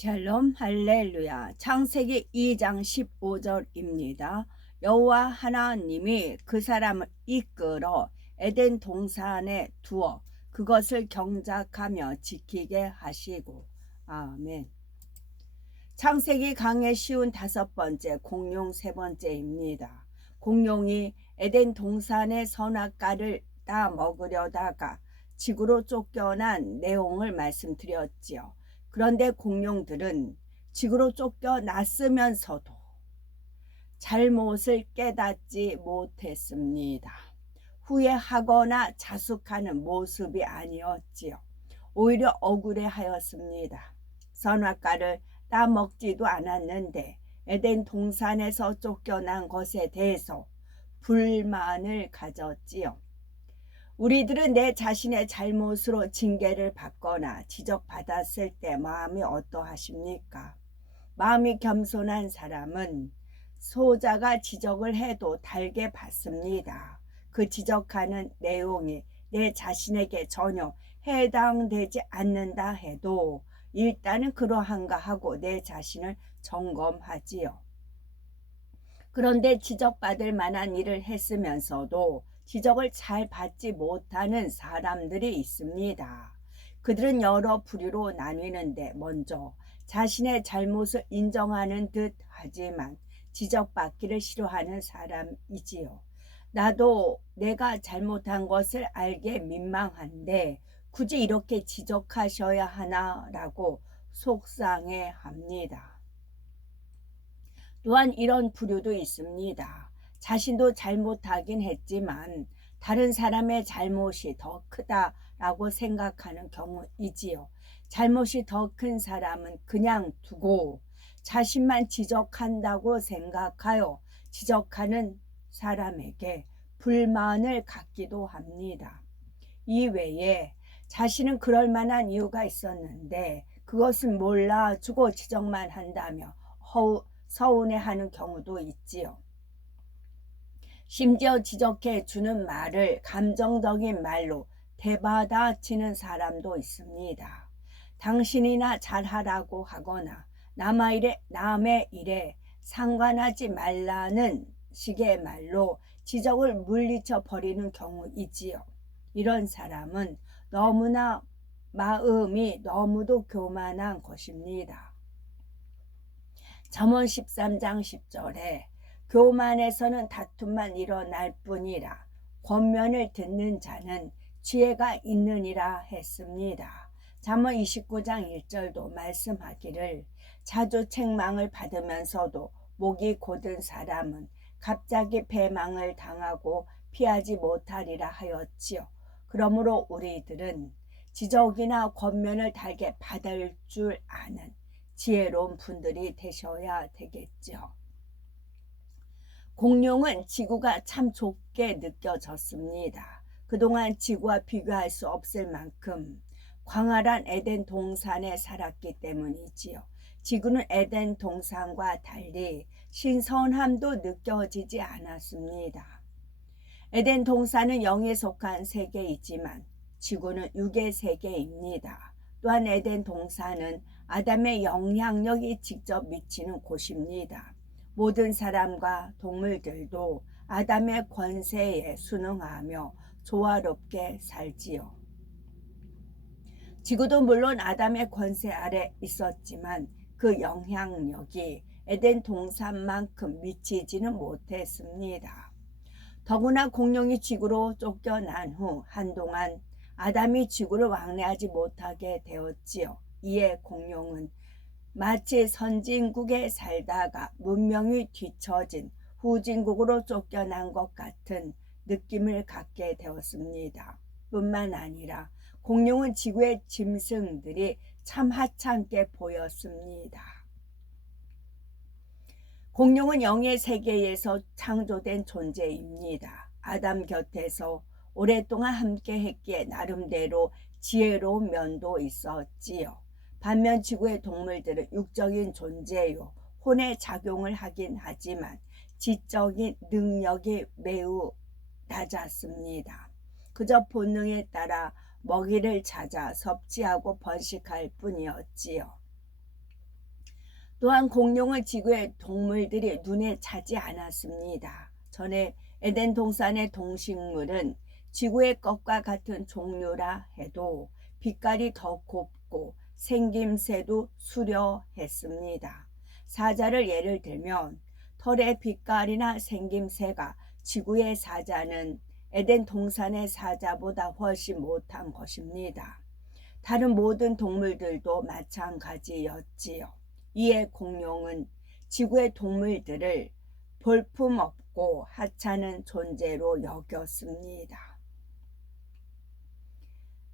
샬롬 할렐루야. 창세기 2장 15절입니다. 여호와 하나님이 그 사람을 이끌어 에덴 동산에 두어 그것을 경작하며 지키게 하시고. 아멘. 창세기 강의 쉬운 5번째, 공룡 3번째입니다. 공룡이 에덴 동산의 선악과를 따 먹으려다가 지구로 쫓겨난 내용을 말씀드렸지요. 그런데 공룡들은 지구로 쫓겨났으면서도 잘못을 깨닫지 못했습니다. 후회하거나 자숙하는 모습이 아니었지요. 오히려 억울해하였습니다. 선악과를 따먹지도 않았는데 에덴 동산에서 쫓겨난 것에 대해서 불만을 가졌지요. 우리들은 내 자신의 잘못으로 징계를 받거나 지적받았을 때 마음이 어떠하십니까? 마음이 겸손한 사람은 소자가 지적을 해도 달게 받습니다. 그 지적하는 내용이 내 자신에게 전혀 해당되지 않는다 해도 일단은 그러한가 하고 내 자신을 점검하지요. 그런데 지적받을 만한 일을 했으면서도 지적을 잘 받지 못하는 사람들이 있습니다. 그들은 여러 부류로 나뉘는데 먼저 자신의 잘못을 인정하는 듯 하지만 지적받기를 싫어하는 사람이지요. 나도 내가 잘못한 것을 알게 민망한데 굳이 이렇게 지적하셔야 하나라고 속상해합니다. 또한 이런 부류도 있습니다. 자신도 잘못하긴 했지만 다른 사람의 잘못이 더 크다라고 생각하는 경우이지요. 잘못이 더 큰 사람은 그냥 두고 자신만 지적한다고 생각하여 지적하는 사람에게 불만을 갖기도 합니다. 이 외에 자신은 그럴 만한 이유가 있었는데 그것은 몰라주고 지적만 한다며 서운해하는 경우도 있지요. 심지어 지적해 주는 말을 감정적인 말로 되받아치는 사람도 있습니다. 당신이나 잘하라고 하거나 남의 일에 상관하지 말라는 식의 말로 지적을 물리쳐 버리는 경우이지요. 이런 사람은 너무나 마음이 너무도 교만한 것입니다. 잠언 13장 10절에 교만에서는 다툼만 일어날 뿐이라 권면을 듣는 자는 지혜가 있느니라 했습니다. 잠언 29장 1절도 말씀하기를 자주 책망을 받으면서도 목이 곧은 사람은 갑자기 패망을 당하고 피하지 못하리라 하였지요. 그러므로 우리들은 지적이나 권면을 달게 받을 줄 아는 지혜로운 분들이 되셔야 되겠죠. 공룡은 지구가 참 좁게 느껴졌습니다. 그동안 지구와 비교할 수 없을 만큼 광활한 에덴 동산에 살았기 때문이지요. 지구는 에덴 동산과 달리 신선함도 느껴지지 않았습니다. 에덴 동산은 영에 속한 세계이지만 지구는 육의 세계입니다. 또한 에덴 동산은 아담의 영향력이 직접 미치는 곳입니다. 모든 사람과 동물들도 아담의 권세에 순응하며 조화롭게 살지요. 지구도 물론 아담의 권세 아래 있었지만 그 영향력이 에덴 동산만큼 미치지는 못했습니다. 더구나 공룡이 지구로 쫓겨난 후 한동안 아담이 지구를 왕래하지 못하게 되었지요. 이에 공룡은 마치 선진국에 살다가 문명이 뒤처진 후진국으로 쫓겨난 것 같은 느낌을 갖게 되었습니다. 뿐만 아니라 공룡은 지구의 짐승들이 참 하찮게 보였습니다. 공룡은 영의 세계에서 창조된 존재입니다. 아담 곁에서 오랫동안 함께 했기에 나름대로 지혜로운 면도 있었지요. 반면 지구의 동물들은 육적인 존재요. 혼의 작용을 하긴 하지만 지적인 능력이 매우 낮았습니다. 그저 본능에 따라 먹이를 찾아 섭취하고 번식할 뿐이었지요. 또한 공룡은 지구의 동물들이 눈에 차지 않았습니다. 전에 에덴 동산의 동식물은 지구의 것과 같은 종류라 해도 빛깔이 더 곱고 생김새도 수려했습니다. 사자를 예를 들면 털의 빛깔이나 생김새가 지구의 사자는 에덴 동산의 사자보다 훨씬 못한 것입니다. 다른 모든 동물들도 마찬가지였지요. 이에 공룡은 지구의 동물들을 볼품없고 하찮은 존재로 여겼습니다.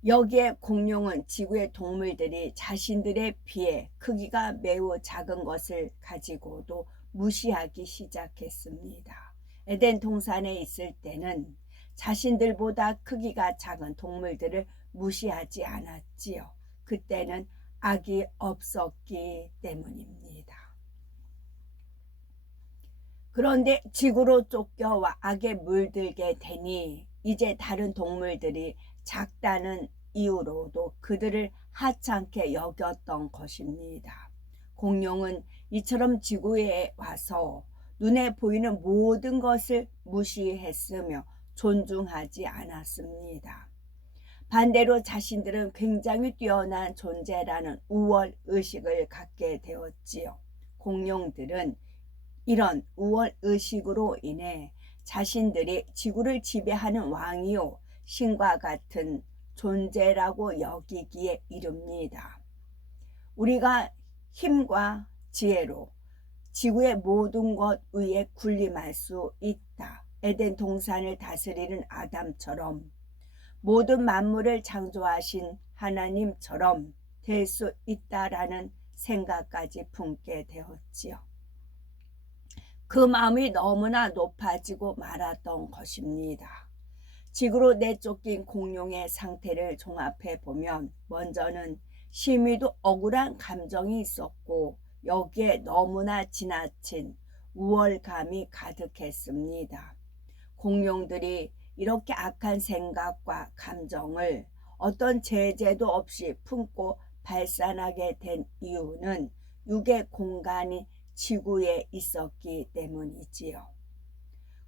여기에 공룡은 지구의 동물들이 자신들에 비해 크기가 매우 작은 것을 가지고도 무시하기 시작했습니다. 에덴 동산에 있을 때는 자신들보다 크기가 작은 동물들을 무시하지 않았지요. 그때는 악이 없었기 때문입니다. 그런데 지구로 쫓겨와 악에 물들게 되니 이제 다른 동물들이 작다는 이유로도 그들을 하찮게 여겼던 것입니다. 공룡은 이처럼 지구에 와서 눈에 보이는 모든 것을 무시했으며 존중하지 않았습니다. 반대로 자신들은 굉장히 뛰어난 존재라는 우월 의식을 갖게 되었지요. 공룡들은 이런 우월 의식으로 인해 자신들이 지구를 지배하는 왕이요 신과 같은 존재라고 여기기에 이릅니다. 우리가 힘과 지혜로 지구의 모든 것 위에 군림할 수 있다. 에덴 동산을 다스리는 아담처럼 모든 만물을 창조하신 하나님처럼 될 수 있다라는 생각까지 품게 되었지요. 그 마음이 너무나 높아지고 말았던 것입니다. 지구로 내쫓긴 공룡의 상태를 종합해 보면 먼저는 심히도 억울한 감정이 있었고 여기에 너무나 지나친 우월감이 가득했습니다. 공룡들이 이렇게 악한 생각과 감정을 어떤 제재도 없이 품고 발산하게 된 이유는 육의 공간이 지구에 있었기 때문이지요.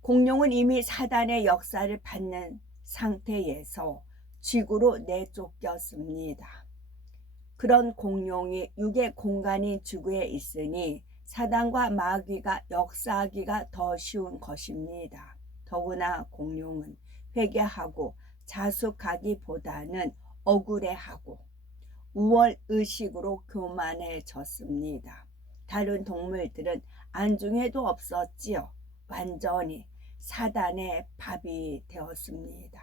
공룡은 이미 사단의 역사를 받는 상태에서 지구로 내쫓겼습니다. 그런 공룡이 육의 공간인 지구에 있으니 사단과 마귀가 역사하기가 더 쉬운 것입니다. 더구나 공룡은 회개하고 자숙하기보다는 억울해하고 우월의식으로 교만해졌습니다. 다른 동물들은 안중에도 없었지요. 완전히 사단의 밥이 되었습니다.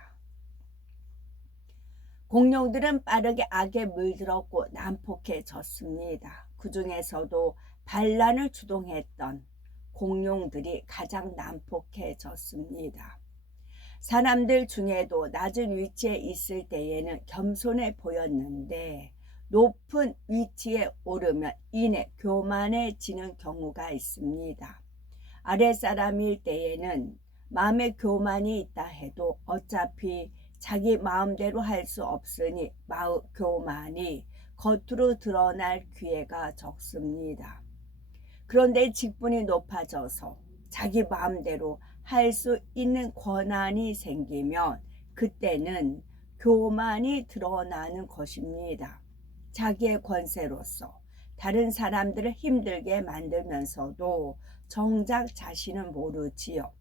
공룡들은 빠르게 악에 물들었고 난폭해졌습니다. 그 중에서도 반란을 주동했던 공룡들이 가장 난폭해졌습니다. 사람들 중에도 낮은 위치에 있을 때에는 겸손해 보였는데 높은 위치에 오르면 이내 교만해지는 경우가 있습니다. 아랫사람일 때에는 마음에 교만이 있다 해도 어차피 자기 마음대로 할 수 없으니 교만이 겉으로 드러날 기회가 적습니다. 그런데 직분이 높아져서 자기 마음대로 할 수 있는 권한이 생기면 그때는 교만이 드러나는 것입니다. 자기의 권세로서 다른 사람들을 힘들게 만들면서도 정작 자신은 모르지요.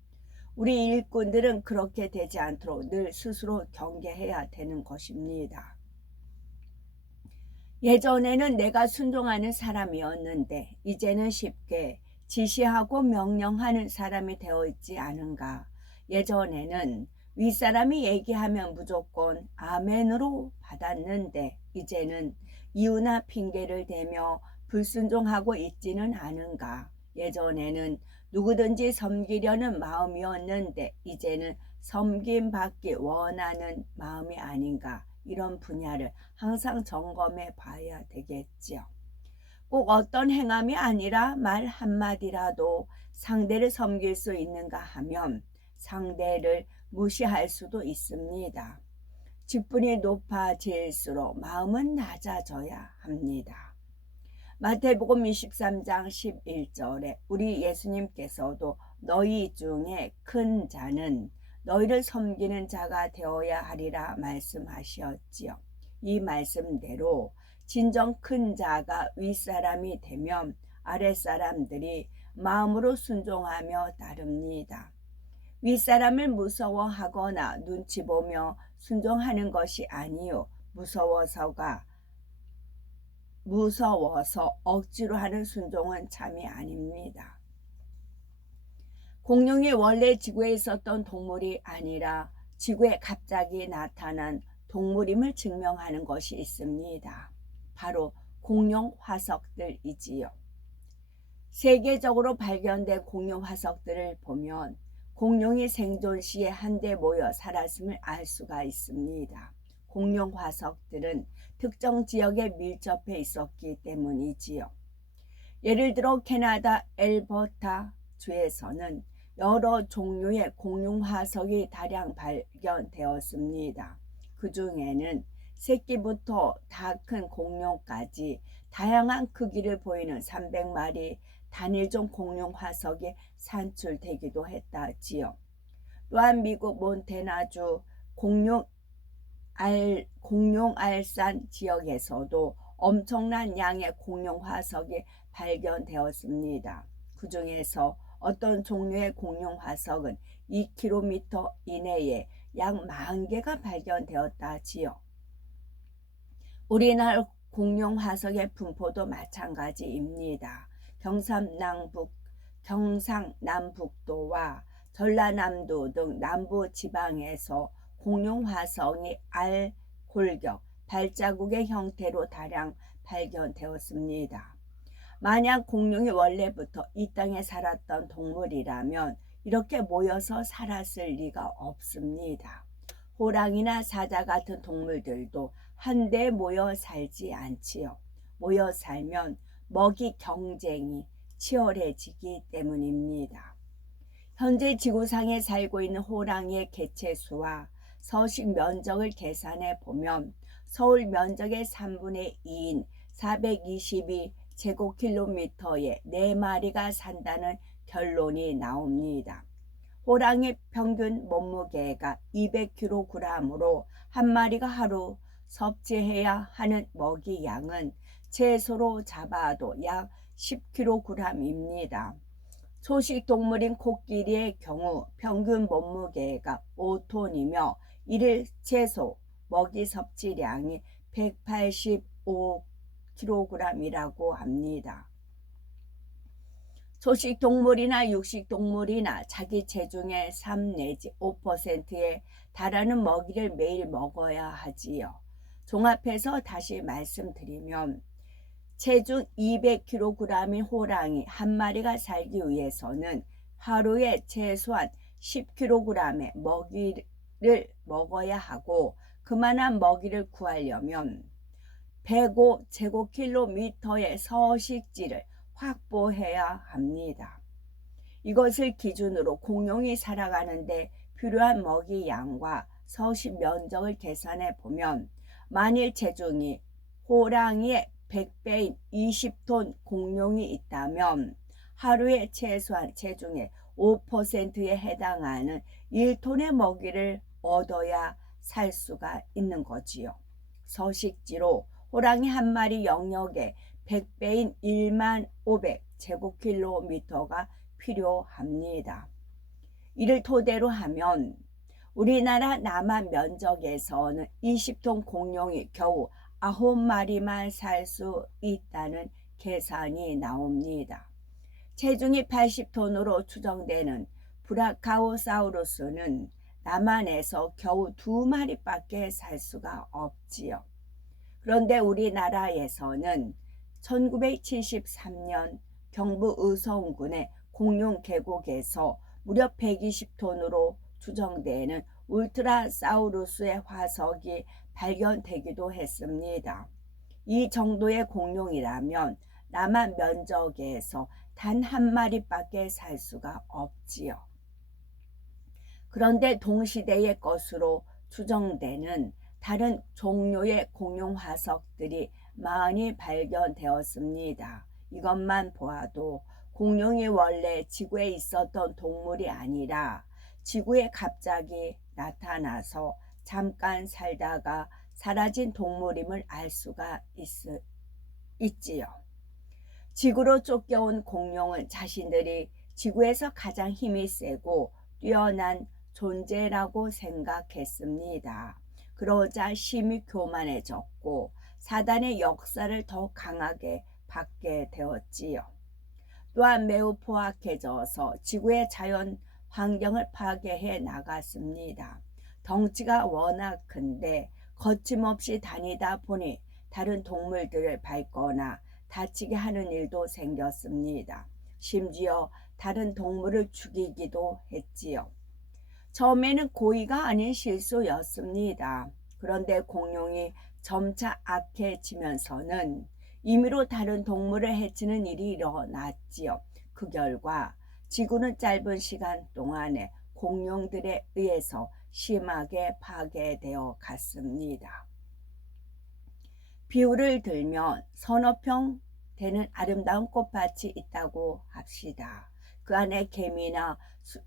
우리 일꾼들은 그렇게 되지 않도록 늘 스스로 경계해야 되는 것입니다. 예전에는 내가 순종하는 사람이었는데 이제는 쉽게 지시하고 명령하는 사람이 되어 있지 않은가. 예전에는 윗사람이 얘기하면 무조건 아멘으로 받았는데 이제는 이유나 핑계를 대며 불순종하고 있지는 않은가. 예전에는 누구든지 섬기려는 마음이었는데 이제는 섬김받기 원하는 마음이 아닌가. 이런 분야를 항상 점검해 봐야 되겠지요. 꼭 어떤 행함이 아니라 말 한마디라도 상대를 섬길 수 있는가 하면 상대를 무시할 수도 있습니다. 직분이 높아질수록 마음은 낮아져야 합니다. 마태복음 23장 11절에 우리 예수님께서도 너희 중에 큰 자는 너희를 섬기는 자가 되어야 하리라 말씀하셨지요. 이 말씀대로 진정 큰 자가 윗사람이 되면 아랫사람들이 마음으로 순종하며 따릅니다. 윗사람을 무서워하거나 눈치 보며 순종하는 것이 아니요 무서워서 억지로 하는 순종은 참이 아닙니다. 공룡이 원래 지구에 있었던 동물이 아니라 지구에 갑자기 나타난 동물임을 증명하는 것이 있습니다. 바로 공룡 화석들이지요. 세계적으로 발견된 공룡 화석들을 보면 공룡이 생존 시에 한데 모여 살았음을 알 수가 있습니다. 공룡 화석들은 특정 지역에 밀접해 있었기 때문이지요. 예를 들어 캐나다 엘버타 주에서는 여러 종류의 공룡 화석이 다량 발견되었습니다. 그 중에는 새끼부터 다 큰 공룡까지 다양한 크기를 보이는 300마리 단일종 공룡 화석이 산출되기도 했다지요. 또한 미국 몬태나주 공룡알산 지역에서도 엄청난 양의 공룡 화석이 발견되었습니다. 그 중에서 어떤 종류의 공룡 화석은 2km 이내에 약 40개가 발견되었다지요. 우리나라 공룡 화석의 분포도 마찬가지입니다. 경상남북도와 전라남도 등 남부 지방에서 공룡 화석이 알, 골격, 발자국의 형태로 다량 발견되었습니다. 만약 공룡이 원래부터 이 땅에 살았던 동물이라면 이렇게 모여서 살았을 리가 없습니다. 호랑이나 사자 같은 동물들도 한데 모여 살지 않지요. 모여 살면 먹이 경쟁이 치열해지기 때문입니다. 현재 지구상에 살고 있는 호랑이의 개체수와 서식 면적을 계산해 보면 서울 면적의 3분의 2인 422제곱킬로미터에 4마리가 산다는 결론이 나옵니다. 호랑이 평균 몸무게가 200kg으로 한 마리가 하루 섭취해야 하는 먹이 양은 채소로 잡아도 약 10kg입니다. 초식동물인 코끼리의 경우 평균 몸무게가 5톤이며 일일 채소 먹이 섭취량이 185kg이라고 합니다. 초식동물이나 육식동물이나 자기 체중의 3 내지 5%에 달하는 먹이를 매일 먹어야 하지요. 종합해서 다시 말씀드리면 체중 200kg인 호랑이 한 마리가 살기 위해서는 하루에 최소한 10kg의 먹이를 먹어야 하고 그만한 먹이를 구하려면 105제곱킬로미터의 서식지를 확보해야 합니다. 이것을 기준으로 공룡이 살아가는데 필요한 먹이 양과 서식 면적을 계산해 보면 만일 체중이 호랑이의 100배인 20톤 공룡이 있다면 하루에 최소한 체중의 5%에 해당하는 1톤의 먹이를 얻어야 살 수가 있는 거지요. 서식지로 호랑이 한 마리 영역에 100배인 15,500제곱킬로미터가 필요합니다. 이를 토대로 하면 우리나라 남한 면적에서는 20톤 공룡이 겨우 9마리만 살 수 있다는 계산이 나옵니다. 체중이 80톤으로 추정되는 브라카오사우루스는 남한에서 겨우 2마리밖에 살 수가 없지요. 그런데 우리나라에서는 1973년 경부 의성군의 공룡 계곡에서 무려 120톤으로 추정되는 울트라사우루스의 화석이 발견되기도 했습니다. 이 정도의 공룡이라면 남한 면적에서 단 한 마리밖에 살 수가 없지요. 그런데 동시대의 것으로 추정되는 다른 종류의 공룡 화석들이 많이 발견되었습니다. 이것만 보아도 공룡이 원래 지구에 있었던 동물이 아니라 지구에 갑자기 나타나서 잠깐 살다가 사라진 동물임을 알 수가 있지요. 지구로 쫓겨온 공룡은 자신들이 지구에서 가장 힘이 세고 뛰어난 존재라고 생각했습니다. 그러자 심히 교만해졌고 사단의 역사를 더 강하게 받게 되었지요. 또한 매우 포악해져서 지구의 자연 환경을 파괴해 나갔습니다. 덩치가 워낙 큰데 거침없이 다니다 보니 다른 동물들을 밟거나 다치게 하는 일도 생겼습니다. 심지어 다른 동물을 죽이기도 했지요. 처음에는 고의가 아닌 실수였습니다. 그런데 공룡이 점차 악해지면서는 임의로 다른 동물을 해치는 일이 일어났지요. 그 결과 지구는 짧은 시간 동안에 공룡들에 의해서 심하게 파괴되어 갔습니다. 비유를 들면 서너 평 되는 아름다운 꽃밭이 있다고 합시다. 그 안에 개미나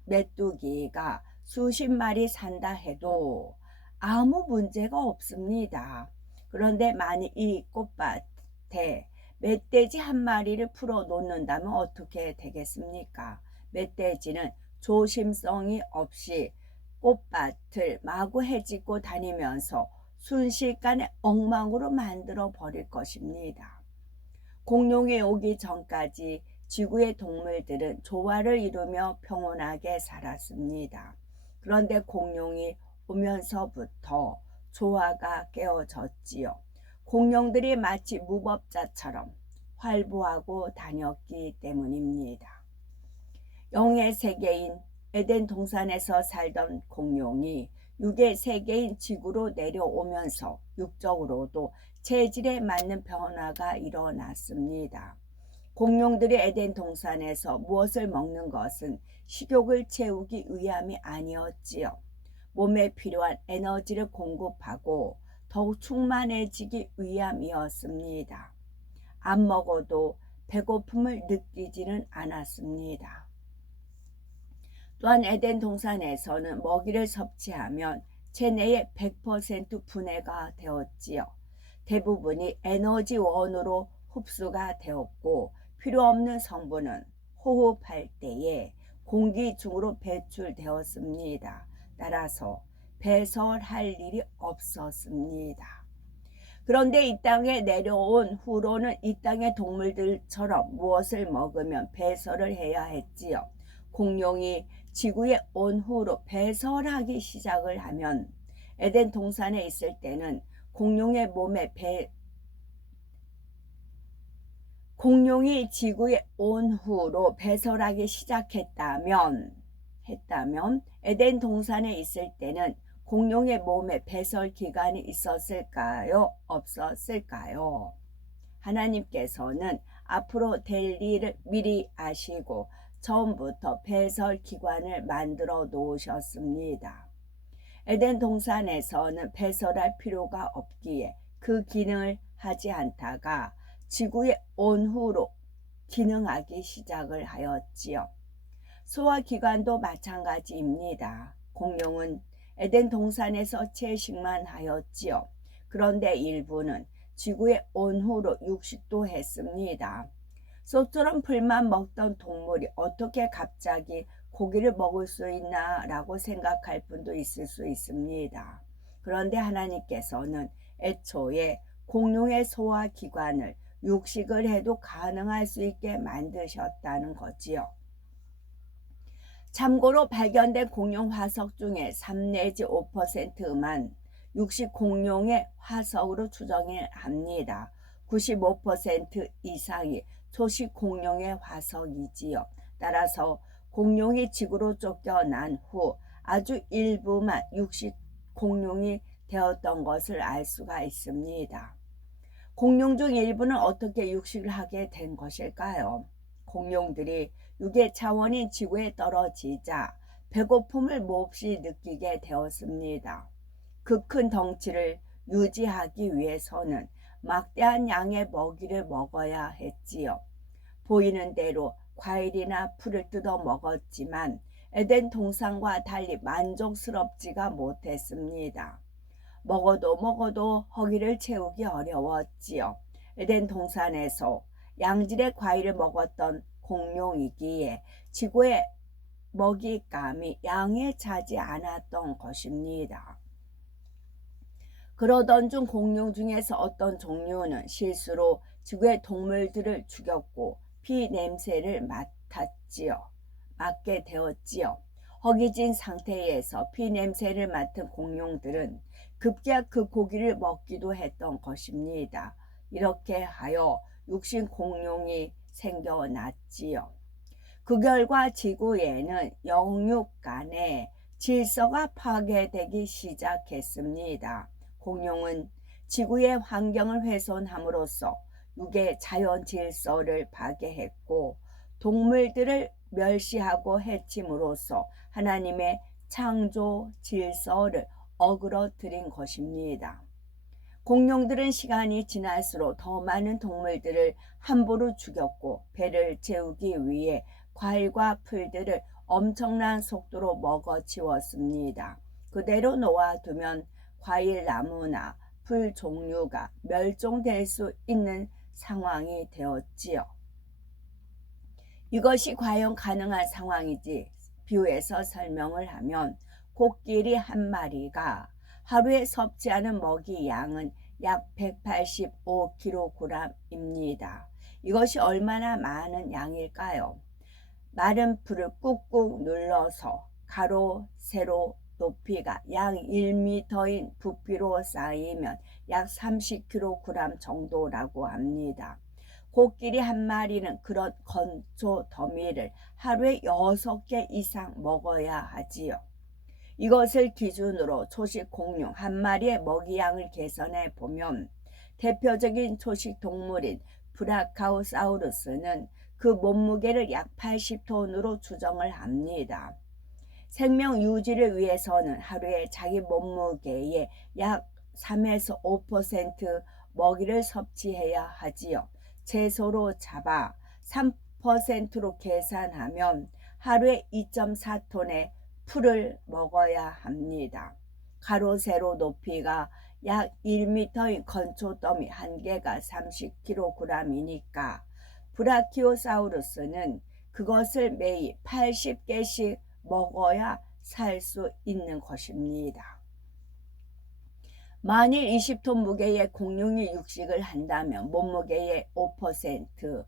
메뚜기가 수십 마리 산다 해도 아무 문제가 없습니다. 그런데 만일 이 꽃밭에 멧돼지 한 마리를 풀어 놓는다면 어떻게 되겠습니까? 멧돼지는 조심성이 없이 꽃밭을 마구 헤집고 다니면서 순식간에 엉망으로 만들어 버릴 것입니다. 공룡이 오기 전까지 지구의 동물들은 조화를 이루며 평온하게 살았습니다. 그런데 공룡이 오면서부터 조화가 깨어졌지요. 공룡들이 마치 무법자처럼 활보하고 다녔기 때문입니다. 영의 세계인 에덴 동산에서 살던 공룡이 육의 세계인 지구로 내려오면서 육적으로도 체질에 맞는 변화가 일어났습니다. 공룡들이 에덴 동산에서 무엇을 먹는 것은 식욕을 채우기 위함이 아니었지요. 몸에 필요한 에너지를 공급하고 더욱 충만해지기 위함이었습니다. 안 먹어도 배고픔을 느끼지는 않았습니다. 또한 에덴 동산에서는 먹이를 섭취하면 체내에 100% 분해가 되었지요. 대부분이 에너지원으로 흡수가 되었고 필요 없는 성분은 호흡할 때에 공기 중으로 배출되었습니다. 따라서 배설할 일이 없었습니다. 그런데 이 땅에 내려온 후로는 이 땅의 동물들처럼 무엇을 먹으면 배설을 해야 했지요. 공룡이 지구에 온 후로 배설하기 시작을 하면 에덴 동산에 있을 때는 공룡이 지구에 온 후로 배설하기 시작했다면 에덴 동산에 있을 때는 공룡의 몸에 배설 기관이 있었을까요? 없었을까요? 하나님께서는 앞으로 될 일을 미리 아시고 처음부터 배설 기관을 만들어 놓으셨습니다. 에덴 동산에서는 배설할 필요가 없기에 그 기능을 하지 않다가 지구에 온 후로 기능하기 시작을 하였지요. 소화기관도 마찬가지입니다. 공룡은 에덴 동산에서 채식만 하였지요. 그런데 일부는 지구에 온 후로 육식도 했습니다. 소처럼 풀만 먹던 동물이 어떻게 갑자기 고기를 먹을 수 있나 라고 생각할 분도 있을 수 있습니다. 그런데 하나님께서는 애초에 공룡의 소화기관을 육식을 해도 가능할 수 있게 만드셨다는 거지요. 참고로 발견된 공룡 화석 중에 3 내지 5%만 육식 공룡의 화석으로 추정을 합니다. 95% 이상이 초식 공룡의 화석이지요. 따라서 공룡이 지구로 쫓겨난 후 아주 일부만 육식 공룡이 되었던 것을 알 수가 있습니다. 공룡 중 일부는 어떻게 육식을 하게 된 것일까요? 공룡들이 육의 차원인 지구에 떨어지자 배고픔을 몹시 느끼게 되었습니다. 그 큰 덩치를 유지하기 위해서는 막대한 양의 먹이를 먹어야 했지요. 보이는 대로 과일이나 풀을 뜯어 먹었지만 에덴 동산과 달리 만족스럽지가 못했습니다. 먹어도 허기를 채우기 어려웠지요. 에덴 동산에서 양질의 과일을 먹었던 공룡이기에 지구의 먹잇감이 양에 차지 않았던 것입니다. 그러던 중 공룡 중에서 어떤 종류는 실수로 지구의 동물들을 죽였고 피 냄새를 맡게 되었지요. 허기진 상태에서 피 냄새를 맡은 공룡들은 급기야 그 고기를 먹기도 했던 것입니다. 이렇게 하여 육신 공룡이 생겨났지요. 그 결과 지구에는 영육 간의 질서가 파괴되기 시작했습니다. 공룡은 지구의 환경을 훼손함으로써 육의 자연 질서를 파괴했고 동물들을 멸시하고 해침으로써 하나님의 창조 질서를 어그러뜨린 것입니다. 공룡들은 시간이 지날수록 더 많은 동물들을 함부로 죽였고 배를 채우기 위해 과일과 풀들을 엄청난 속도로 먹어치웠습니다. 그대로 놓아두면 과일 나무나 풀 종류가 멸종될 수 있는 상황이 되었지요. 이것이 과연 가능한 상황이지 비유해서 설명을 하면 코끼리 한 마리가 하루에 섭취하는 먹이 양은 약 185kg입니다. 이것이 얼마나 많은 양일까요? 마른 풀을 꾹꾹 눌러서 가로, 세로 높이가 약 1m인 부피로 쌓이면 약 30kg 정도라고 합니다. 코끼리 한 마리는 그런 건초 더미를 하루에 6개 이상 먹어야 하지요. 이것을 기준으로 초식 공룡 한 마리의 먹이양을 계산해 보면 대표적인 초식 동물인 브라카오사우루스는 그 몸무게를 약 80톤으로 추정을 합니다. 생명 유지를 위해서는 하루에 자기 몸무게의 약 3에서 5% 먹이를 섭취해야 하지요. 채소로 잡아 3%로 계산하면 하루에 2.4톤의 풀을 먹어야 합니다. 가로 세로 높이가 약 1m인 건초더미 한 개가 30kg이니까 브라키오사우루스는 그것을 매일 80개씩 먹어야 살 수 있는 것입니다. 만일 20톤 무게의 공룡이 육식을 한다면 몸무게의 5%인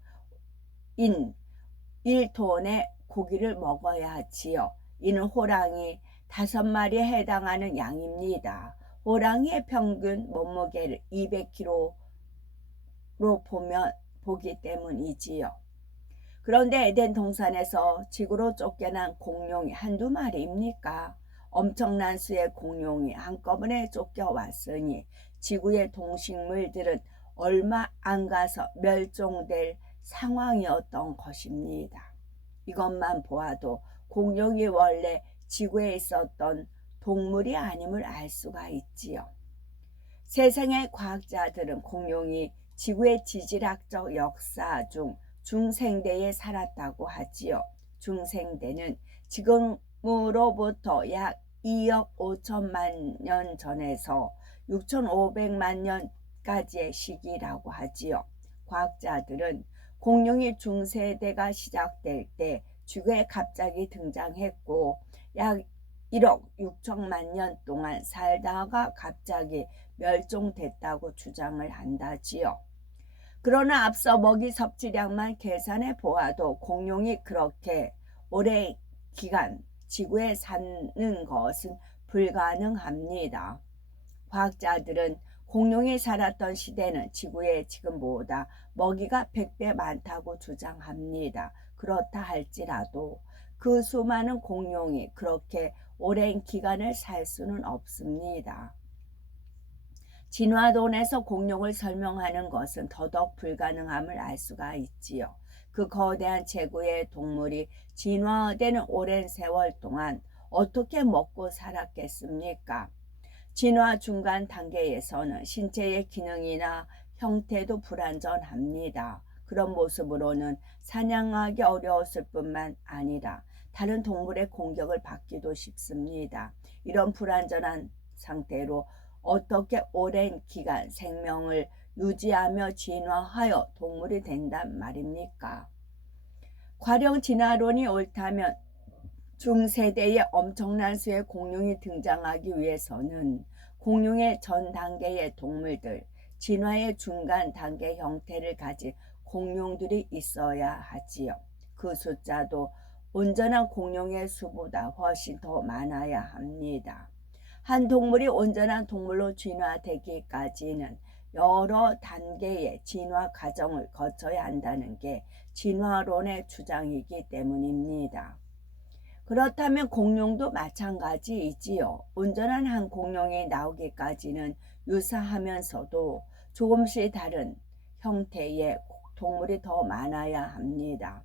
1톤의 고기를 먹어야 하지요. 이는 호랑이 5마리에 해당하는 양입니다. 호랑이의 평균 몸무게를 200kg로 보기 때문이지요. 그런데 에덴 동산에서 지구로 쫓겨난 공룡이 한두 마리입니까? 엄청난 수의 공룡이 한꺼번에 쫓겨왔으니 지구의 동식물들은 얼마 안 가서 멸종될 상황이었던 것입니다. 이것만 보아도 공룡이 원래 지구에 있었던 동물이 아님을 알 수가 있지요. 세상의 과학자들은 공룡이 지구의 지질학적 역사 중 중생대에 살았다고 하지요. 중생대는 지금으로부터 약 2억 5천만 년 전에서 6,500만 년까지의 시기라고 하지요. 과학자들은 공룡이 중세대가 시작될 때 지구에 갑자기 등장했고 약 1억 6천만 년 동안 살다가 갑자기 멸종됐다고 주장을 한다지요. 그러나 앞서 먹이 섭취량만 계산해 보아도 공룡이 그렇게 오랜 기간 지구에 사는 것은 불가능합니다. 과학자들은 공룡이 살았던 시대는 지구에 지금보다 먹이가 100배 많다고 주장합니다. 그렇다 할지라도 그 수많은 공룡이 그렇게 오랜 기간을 살 수는 없습니다. 진화론에서 공룡을 설명하는 것은 더더욱 불가능함을 알 수가 있지요. 그 거대한 제구의 동물이 진화되는 오랜 세월 동안 어떻게 먹고 살았겠습니까? 진화 중간 단계에서는 신체의 기능이나 형태도 불완전합니다. 그런 모습으로는 사냥하기 어려웠을 뿐만 아니라 다른 동물의 공격을 받기도 쉽습니다. 이런 불완전한 상태로 어떻게 오랜 기간 생명을 유지하며 진화하여 동물이 된단 말입니까? 과령 진화론이 옳다면 중세대에 엄청난 수의 공룡이 등장하기 위해서는 공룡의 전 단계의 동물들, 진화의 중간 단계 형태를 가진 공룡들이 있어야 하지요. 그 숫자도 온전한 공룡의 수보다 훨씬 더 많아야 합니다. 한 동물이 온전한 동물로 진화되기까지는 여러 단계의 진화 과정을 거쳐야 한다는 게 진화론의 주장이기 때문입니다. 그렇다면 공룡도 마찬가지이지요. 온전한 한 공룡이 나오기까지는 유사하면서도 조금씩 다른 형태의 동물이 더 많아야 합니다.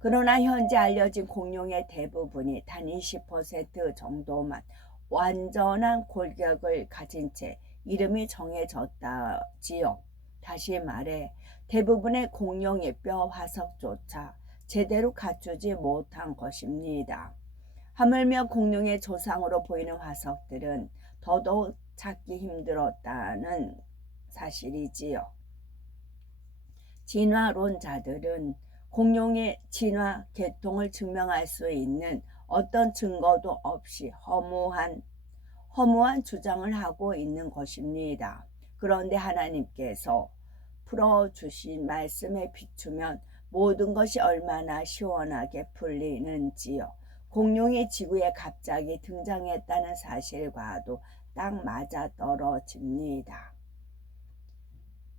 그러나 현재 알려진 공룡의 대부분이 단 20% 정도만 완전한 골격을 가진 채 이름이 정해졌다지요. 다시 말해 대부분의 공룡의 뼈 화석조차 제대로 갖추지 못한 것입니다. 하물며 공룡의 조상으로 보이는 화석들은 더더욱 찾기 힘들었다는 사실이지요. 진화론자들은 공룡의 진화 계통을 증명할 수 있는 어떤 증거도 없이 허무한 주장을 하고 있는 것입니다. 그런데 하나님께서 풀어주신 말씀에 비추면 모든 것이 얼마나 시원하게 풀리는지요. 공룡이 지구에 갑자기 등장했다는 사실과도 딱 맞아떨어집니다.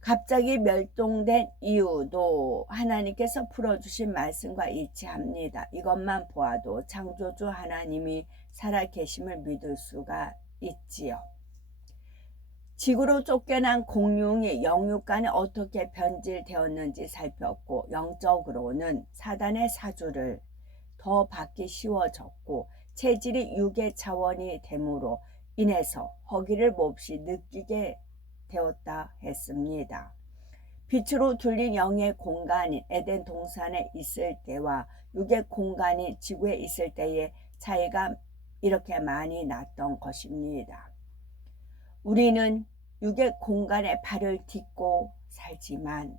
갑자기 멸종된 이유도 하나님께서 풀어주신 말씀과 일치합니다. 이것만 보아도 창조주 하나님이 살아계심을 믿을 수가 있지요. 지구로 쫓겨난 공룡이 영육간에 어떻게 변질되었는지 살폈고, 영적으로는 사단의 사주를 더 받기 쉬워졌고 체질이 육의 차원이 됨으로 인해서 허기를 몹시 느끼게 되었다 했습니다. 빛으로 둘린 영의 공간인 에덴 동산에 있을 때와 육의 공간인 지구에 있을 때의 차이가 이렇게 많이 났던 것입니다. 우리는 육의 공간에 발을 딛고 살지만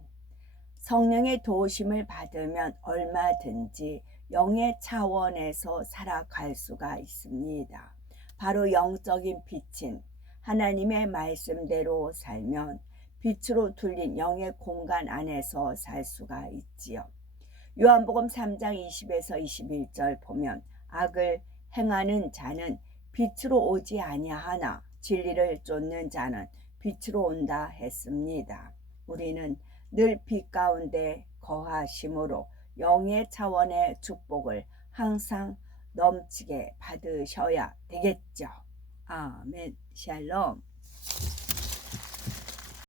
성령의 도우심을 받으면 얼마든지 영의 차원에서 살아갈 수가 있습니다. 바로 영적인 빛인 하나님의 말씀대로 살면 빛으로 둘린 영의 공간 안에서 살 수가 있지요. 요한복음 3장 20에서 21절 보면 악을 행하는 자는 빛으로 오지 아니하나 진리를 쫓는 자는 빛으로 온다 했습니다. 우리는 늘 빛 가운데 거하심으로 영의 차원의 축복을 항상 넘치게 받으셔야 되겠죠. 아멘. 샬롬.